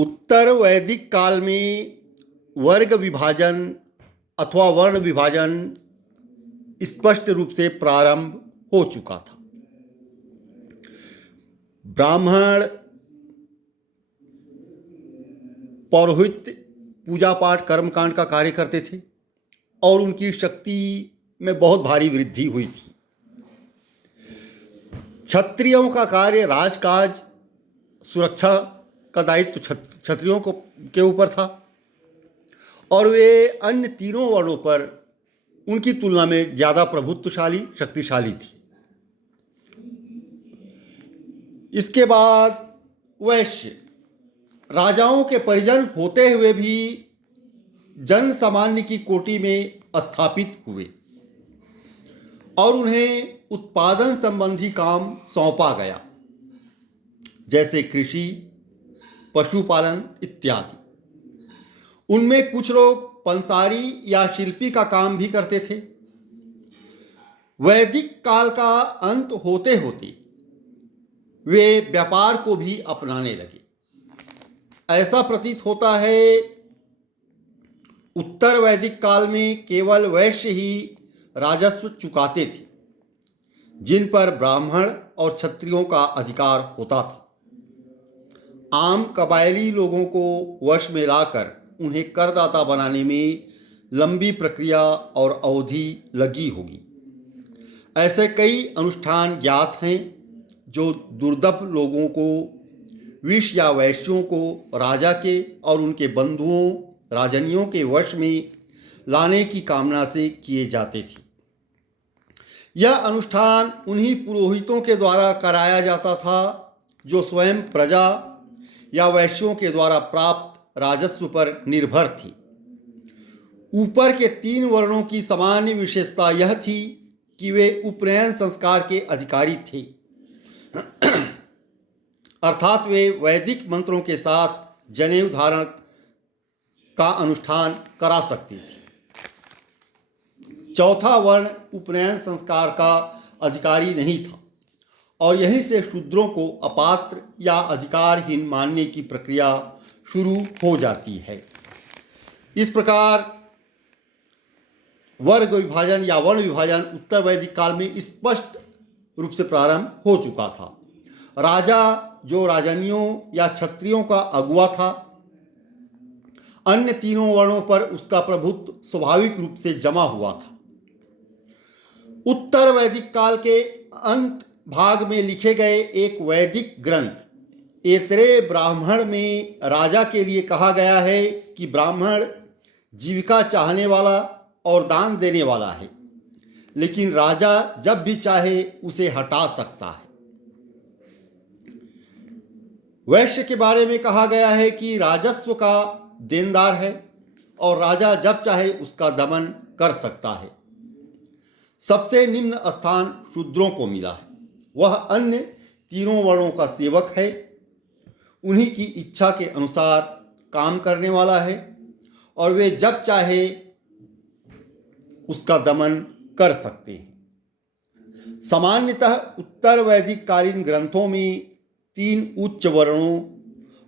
उत्तर वैदिक काल में वर्ग विभाजन अथवा वर्ण विभाजन स्पष्ट रूप से प्रारंभ हो चुका था। ब्राह्मण पौरोहित पूजा पाठ कर्मकांड का कार्य करते थे और उनकी शक्ति में बहुत भारी वृद्धि हुई थी। क्षत्रियों का कार्य राजकाज सुरक्षा का दायित्व क्षत्रियों के ऊपर था और वे अन्य तीनों वर्णों पर उनकी तुलना में ज़्यादा प्रभुत्वशाली शक्तिशाली थी। इसके बाद वैश्य राजाओं के परिजन होते हुए भी जन सामान्य की कोटि में स्थापित हुए और उन्हें उत्पादन संबंधी काम सौंपा गया, जैसे कृषि, पशुपालन इत्यादि। उनमें कुछ लोग पंसारी या शिल्पी का काम भी करते थे। वैदिक काल का अंत होते होते वे व्यापार को भी अपनाने लगे। ऐसा प्रतीत होता है उत्तर वैदिक काल में केवल वैश्य ही राजस्व चुकाते थे, जिन पर ब्राह्मण और क्षत्रियों का अधिकार होता था। आम कबायली लोगों को वश में लाकर उन्हें करदाता बनाने में लंबी प्रक्रिया और अवधि लगी होगी। ऐसे कई अनुष्ठान ज्ञात हैं जो दुर्लभ लोगों को, विष या वैश्यों को राजा के और उनके बंधुओं राजनियों के वश में लाने की कामना से किए जाते थे। यह अनुष्ठान उन्हीं पुरोहितों के द्वारा कराया जाता था जो स्वयं प्रजा या वैश्यों के द्वारा प्राप्त राजस्व पर निर्भर थी। ऊपर के तीन वर्णों की सामान्य विशेषता यह थी कि वे उपनयन संस्कार के अधिकारी थे, अर्थात वे वैदिक मंत्रों के साथ जनेऊ धारण का अनुष्ठान करा सकते थे। चौथा वर्ण उपनयन संस्कार का अधिकारी नहीं था और यहीं से शूद्रों को अपात्र या अधिकारहीन मानने की प्रक्रिया शुरू हो जाती है। इस प्रकार वर्ग विभाजन या वर्ण विभाजन उत्तर वैदिक काल में स्पष्ट रूप से प्रारंभ हो चुका था। राजा जो राजनियों या क्षत्रियों का अगुवा था, अन्य तीनों वर्णों पर उसका प्रभुत्व स्वाभाविक रूप से जमा हुआ था। उत्तर वैदिक काल के अंत भाग में लिखे गए एक वैदिक ग्रंथ ऐतरेय ब्राह्मण में राजा के लिए कहा गया है कि ब्राह्मण जीविका चाहने वाला और दान देने वाला है, लेकिन राजा जब भी चाहे उसे हटा सकता है। वैश्य के बारे में कहा गया है कि राजस्व का देनदार है और राजा जब चाहे उसका दमन कर सकता है। सबसे निम्न स्थान शूद्रों को मिला है। वह अन्य तीनों वर्णों का सेवक है, उन्हीं की इच्छा के अनुसार काम करने वाला है और वे जब चाहे उसका दमन कर सकते हैं। सामान्यतः उत्तर वैदिक कालीन ग्रंथों में तीन उच्च वर्णों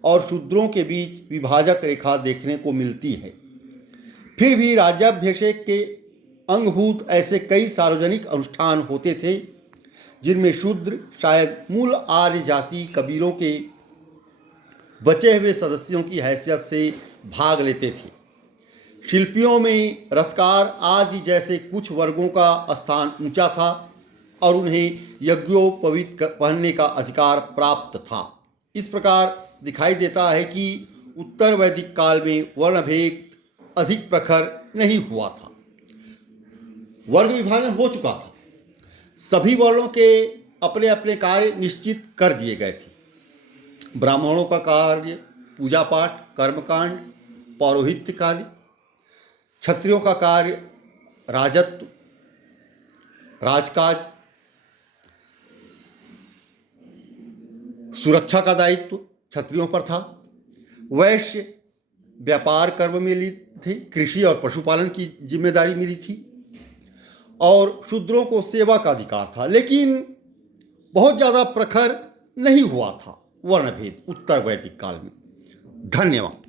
और शूद्रों के बीच विभाजक रेखा देखने को मिलती है। फिर भी राज्याभिषेक के अंगभूत ऐसे कई सार्वजनिक अनुष्ठान होते थे जिनमें शूद्र शायद मूल आर्य जाति कबीलों के बचे हुए सदस्यों की हैसियत से भाग लेते थे। शिल्पियों में रथकार आदि जैसे कुछ वर्गों का स्थान ऊंचा था और उन्हें यज्ञोपवीत पहनने का अधिकार प्राप्त था। इस प्रकार दिखाई देता है कि उत्तर वैदिक काल में वर्णभेद अधिक प्रखर नहीं हुआ था। वर्ग विभाजन हो चुका था। सभी वर्णों के अपने अपने कार्य निश्चित कर दिए गए थे। ब्राह्मणों का कार्य पूजा पाठ कर्मकांड पौरोहित्य कार्य, क्षत्रियों का कार्य राजत्व राजकाज सुरक्षा का दायित्व क्षत्रियों पर था। वैश्य व्यापार कर्म में ली थे, कृषि और पशुपालन की जिम्मेदारी मिली थी और शूद्रों को सेवा का अधिकार था, लेकिन बहुत ज़्यादा प्रखर नहीं हुआ था वर्णभेद उत्तर वैदिक काल में। धन्यवाद।